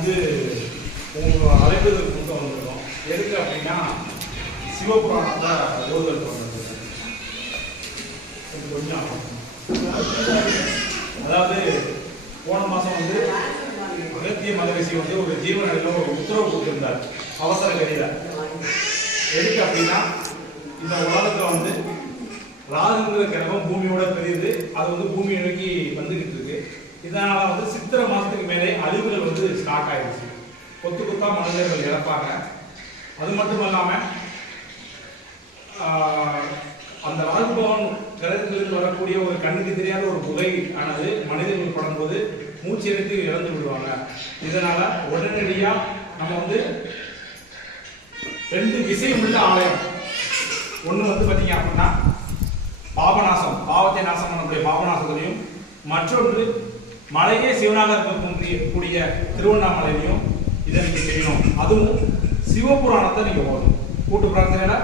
வந்து உங்களோட அழைப்புதல் கொண்டு வந்துருக்கோம். எதுக்கு அப்படின்னா சிவபுராணத்தை ஓதுதல் பண்ணுறது கொஞ்சம். அதாவது போன மாதம் வந்து அகத்திய மகரிஷி வந்து ஒரு ஜீவனில் ஒரு உத்தரவு கொடுத்திருந்தார் அவசர கதியில். எதுக்கு அப்படின்னா இந்த உலகத்தில் வந்து ராகுங்கிற கிரகம் பூமியோட பெரியது, அது வந்து பூமியை நோக்கி வந்துகிட்டு இருக்கு. இதனால வந்து சித்திரை மாசத்துக்கு மேலே அழிவுகள் வந்து ஸ்டார்ட் ஆயிடுச்சு. கொத்து கொத்தா மனிதர்கள் இறப்பாங்க. அது மட்டும் இல்லாம அந்த ராகுபவன் கிரகத்திலிருந்து வரக்கூடிய ஒரு கண்ணுக்கு தெரியாத ஒரு புகை ஆனது மனிதர்கள் படும்போது மூச்சு எடுத்து இறந்து விடுவாங்க. இதனால உடனடியா நம்ம வந்து 2 விஷயம் உள்ள ஆலயம். ஒண்ணு வந்து பாத்தீங்க அப்படின்னா பாபநாசம், பாவத்தை நாசம் பண்ணக்கூடிய பாபநாசத்திலையும், மற்றொன்று மலையே சிவனாக இருக்கக்கூடிய திருவண்ணாமலையிலையும் இதை நீங்க செய்யணும். அதுவும் சிவபுராணத்தை நீங்க ஓடணும். கூட்டு பிரார்த்தனையில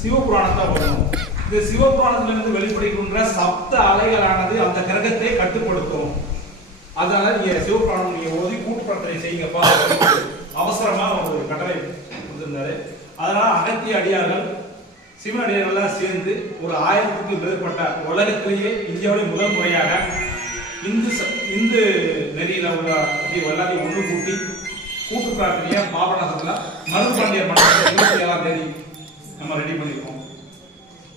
சிவபுராணத்தை ஓடணும். இந்த சிவபுராணத்திலிருந்து வெளிப்படுகின்ற சப்த அலைகளானது அந்த கிரகத்தை கட்டுப்படுத்தும். அதனால நீங்க சிவபுராணம் நீங்க ஓதி கூட்டு பிரார்த்தனை செய்யுங்கப்பா. அவசரமா ஒரு கட்டளை கொடுத்திருந்தாரு. அதனால அகத்திய அடியார்கள் சிவனடியார்கள்லாம் சேர்ந்து ஒரு 1000க்கும் மேற்பட்ட உலகத்திலேயே இந்தியாவுடைய முதல் முறையாக இந்து நெறியில உள்ள எல்லாத்தையும் ஒன்று கூட்டி கூட்டு பிரார்த்தனையா பாபநாசத்துல மருதுபாண்டியர் மண்டபத்தில் 27ஆம் தேதி நம்ம ரெடி பண்ணிருக்கோம்.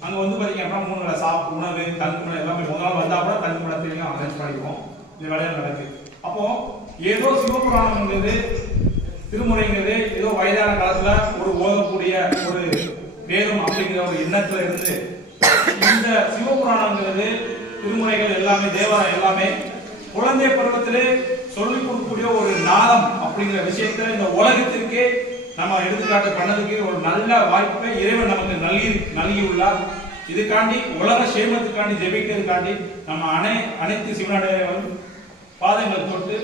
அங்க வந்து பாத்தீங்க அப்படின்னா 3 வேளை சாப்பிட்டு உணவு தங்குமடம் எல்லாமே முதல் நாள் வந்தா கூட தங்குமடத்தையும் அரேஞ்ச் பண்ணிருக்கோம். இந்த வேலையில நடக்கு. அப்போ ஏதோ சிவபுராணம்ங்கிறது திருமுறைங்கிறது ஏதோ வயதான காலத்துல ஒரு ஓதக்கூடிய ஒரு வேதம் அப்படிங்கிற ஒரு எண்ணத்துல இருந்து இந்த சிவபுராணங்கிறது திருமுறைகள் எல்லாமே தேவாரம் எல்லாமே குழந்தை பருவத்திலே சொல்லிக் கொடுக்கக்கூடிய ஒரு நாதம் அப்படிங்கிற விஷயத்த இந்த உலகத்திற்கே நம்ம எடுத்துக்காட்டு பண்ணதுக்கு ஒரு நல்ல வாய்ப்பை இறைவன் நமக்கு நல்கியுள்ளார். இதுக்காண்டி உலக சேமத்துக்காண்டி ஜெபிக்கிறதுக்காண்டி நம்ம அனைத்து சிவனடியார்களும் பாதங்கள் தொட்டு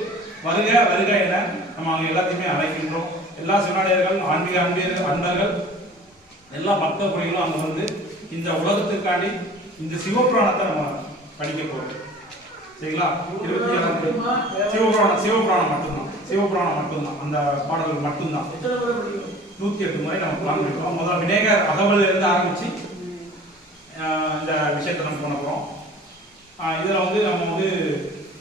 வருக வருக என நம்ம அவங்க எல்லாத்தையுமே அழைக்கின்றோம். எல்லா சிவனடியார்கள் ஆன்மீக அன்பர்கள் எல்லா பக்த குறைகளும் அங்க வந்து இந்த உலகத்துக்காண்டி இந்த சிவபுராணத்தை நம்ம படிக்க போறோம். சரிங்களா? 27 சிவபுராணம் மட்டும்தான் அந்த பாடல்கள் மட்டும்தான் 108 முறை நம்ம பிளான் பண்ணிருக்கோம். முதல்ல விநாயகர் அகவல் இருந்து ஆரம்பிச்சு இந்த விஷயத்தை நம்ம பண்ண போறோம். இதுல வந்து நம்ம வந்து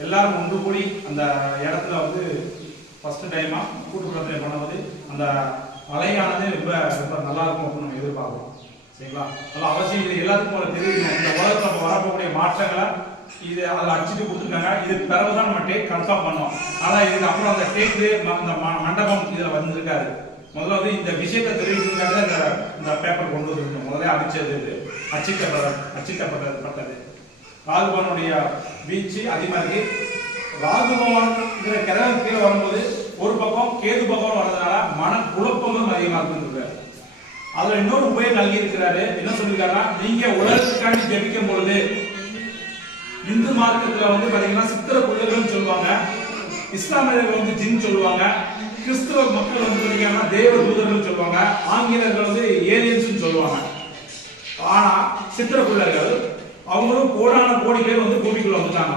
எல்லாரும் ஒன்று கூடி அந்த இடத்துல வந்து ஃபர்ஸ்ட் டைமா கூட்டு பிரார்த்தனை பண்ணும்போது அந்த அலையானது ரொம்ப ரொம்ப நல்லா இருக்கும் அப்படின்னு நம்ம எதிர்பார்க்கிறோம். சரிங்களா? நல்லா அவசியம். இது எல்லாத்துக்கும் தெரியும். இந்த உலகத்தில் வரக்கூடிய மாற்றங்களை இது அதில் அடிச்சுட்டு கொடுத்துருக்காங்க. இது பிறகுதான் நம்ம டேக் கன்ஃபார்ம் பண்ணோம். ஆனால் இதுக்கு அப்புறம் அந்த டேக்கு அந்த மண்டபம் இதில் வந்திருக்காரு. முதல்ல வந்து இந்த விஷயத்தை தெரிவிக்கிறதுக்காக இந்த பேப்பர் கொண்டு வந்துருக்கோம். முதல்ல அடிச்சது அச்சிட்டப்பட்டது ராகுபவனுடைய வீச்சு அதிகமாக இருக்கு. ராகுபவன்கிற கிரகம் கீழே வரும்போது ஒரு பக்கம் கேது பகவான் வர்றதுனால மன குழப்பங்களும் அதிகமாக இருக்காரு. அதுல இன்னொரு உபயம் நல்கி இருக்கிறாரு. என்ன சொல்லிருக்காருன்னா, நீங்க உலகத்துக்காண்டி ஜெபிக்கும் பொழுது இந்து மார்க்கத்துல வந்து பாத்தீங்கன்னா சித்திர புள்ளர்கள் சொல்லுவாங்க, இஸ்லாமியர்கள் வந்து ஜின் சொல்லுவாங்க, கிறிஸ்துவ மக்கள் வந்து பாத்தீங்கன்னா தேவ தூதர்கள் சொல்லுவாங்க, ஆங்கிலர்கள் வந்து ஏலியன்ஸ் சொல்லுவாங்க. ஆனா சித்திர புள்ளர்கள் அவங்களும் கோடான கோடி பேர் வந்து பூமிக்குள்ள வந்துட்டாங்க.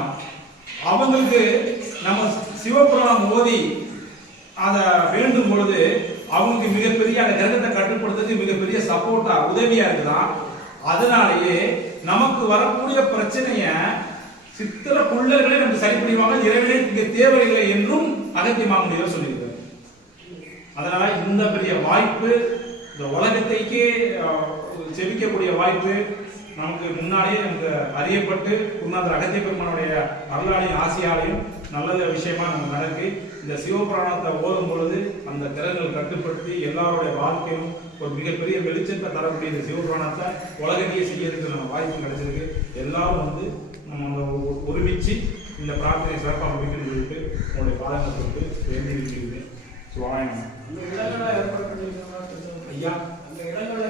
அவங்களுக்கு நம்ம சிவபுராணம் ஓதி அதை வேண்டும் பொழுது அவங்களுக்கு மிகப்பெரிய அந்த கிரகத்தை கட்டுப்படுத்துறது மிகப்பெரிய சப்போர்ட்டா உதவியா இருக்குதான். அதனாலேயே நமக்கு வரக்கூடிய பிரச்சனைய சித்திர புள்ளர்களே நம்ம சரி பண்ணிடுவாங்க. இறைவனே இங்க தேவையில்லை என்றும் அகத்திய மாமுனிவர் சொல்லியிருக்காரு. அதனால இந்த பெரிய வாய்ப்பு இந்த உலகத்தைக்கே செபிக்கக்கூடிய வாய்ப்பு நமக்கு முன்னாடியே நமக்கு அறியப்பட்டு குருநாதர் அகத்திய பெருமானுடைய அருளாலையும் ஆசியாலையும் நல்ல விஷயமா நம்ம நடக்கு. இந்த சிவபுராணத்தை ஓதும் பொழுது அந்த திறன்கள் கட்டுப்படுத்தி எல்லாருடைய வாழ்க்கையும் ஒரு மிகப்பெரிய வெளிச்சத்தை தரக்கூடிய இந்த சிவபுராணத்தை உலகத்தையே செய்யறதுக்கு நம்ம வாய்ப்பு கிடைச்சிருக்கு. எல்லாரும் வந்து நம்ம ஒருமிச்சு இந்த பிரார்த்தனை சிறப்பாக முடிக்கணும்னு சொல்லிட்டு உங்களுடைய பாதங்களை தொட்டு வேண்டி இருக்கிறது. ஐயா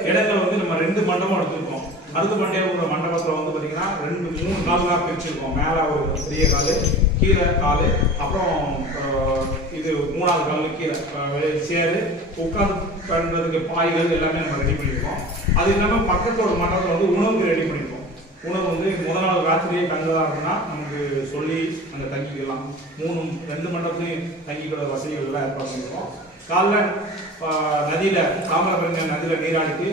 இடங்கள் வந்து நம்ம 2 மண்டபம் எடுத்துருக்கோம். மருதுபாண்டியர் மண்டபத்தில் வந்து பார்த்தீங்கன்னா 3 கால்களாக பிரிச்சிருக்கோம். மேலே ஒரு பெரிய கால், கீழே கால், அப்புறம் இது 3வது கால் கீழே சேரு உட்கார்ந்து பண்ணுறதுக்கு பாய்கள் எல்லாமே நம்ம ரெடி பண்ணியிருக்கோம். அது இல்லாமல் பக்கத்தோட மண்டபத்தில் வந்து உணவுக்கு ரெடி பண்ணியிருக்கோம். உணவு வந்து முதல் நாள் ராத்திரியே தங்குதா இருக்குன்னா நமக்கு சொல்லி அங்கே தங்கிக்கலாம். 2 மண்டபத்துலையும் தங்கிக்கிற வசதிகள் எல்லாம் ஏற்பாடு பண்ணிருக்கோம். காலைல நதியில் தாமிரபரணி நதியில் நீராடிட்டு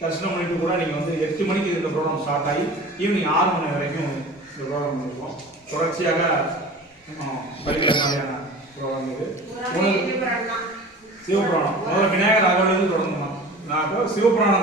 தரிசனம் பண்ணிட்டு கூட நீங்கள் வந்து 8 மணிக்கு இந்த ப்ரோக்ராம் ஸ்டார்ட் ஆகி ஈவினிங் 6 மணி வரைக்கும் இந்த ப்ரோக்ராம் பண்ணிருக்கோம். தொடர்ச்சியாக பல்வேறு மாதிரியான ப்ரோக்ராம் இது. சிவபுராணம் முதல்ல விநாயகர் அகவலிருந்து தொடங்கணும். நான் இப்போ சிவபுராணம்